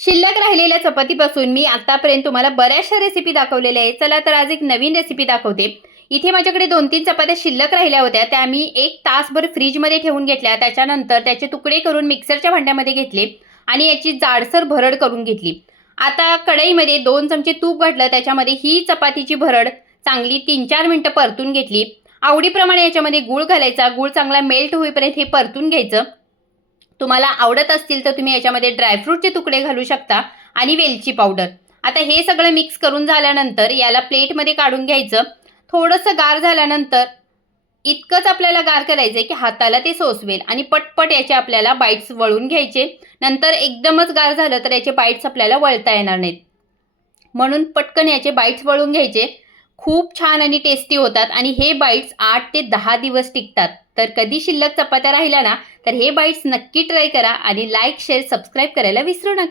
शिल्लक राहिलेल्या चपातीपासून मी आतापर्यंत तुम्हाला बऱ्याचशा रेसिपी दाखवलेल्या आहेत. चला तर आज एक नवीन रेसिपी दाखवते. इथे माझ्याकडे 2-3 चपात्या शिल्लक राहिल्या होत्या. त्या मी 1 तासभर फ्रीजमध्ये ठेवून घेतल्या. त्याच्यानंतर त्याचे तुकडे करून मिक्सरच्या भांड्यामध्ये घेतले आणि याची जाडसर भरड करून घेतली. आता कढईमध्ये 2 चमचे तूप घातलं. त्याच्यामध्ये ही चपातीची भरड चांगली 3-4 मिनिटं परतून घेतली. आवडीप्रमाणे याच्यामध्ये गूळ घालायचा. गूळ चांगला मेल्ट होईपर्यंत हे परतून घ्यायचं. तुम्हाला आवडत असतील तर तुम्ही याच्यामध्ये ड्रायफ्रूटचे तुकडे घालू शकता आणि वेलची पावडर. आता हे सगळं मिक्स करून झाल्यानंतर याला प्लेटमध्ये काढून घ्यायचं. थोडंसं गार झाल्यानंतर इतकंच आपल्याला गार करायचं आहे की हाताला ते सोसवेल आणि पटपट याचे आपल्याला बाईट्स वळून घ्यायचे. नंतर एकदमच गार झालं तर याचे बाईट्स आपल्याला वळता येणार नाहीत. म्हणून पटकन याचे बाईट्स वळून घ्यायचे. खूप छान आणि टेस्टी होतात आणि हे बाईट्स 8 ते 10 दिवस टिकतात. तर कधी शिल्लक चपात्या राहिल्या ना तर हे बाईट्स नक्की ट्राय करा आणि लाईक, शेअर, सबस्क्राईब करायला विसरू नका.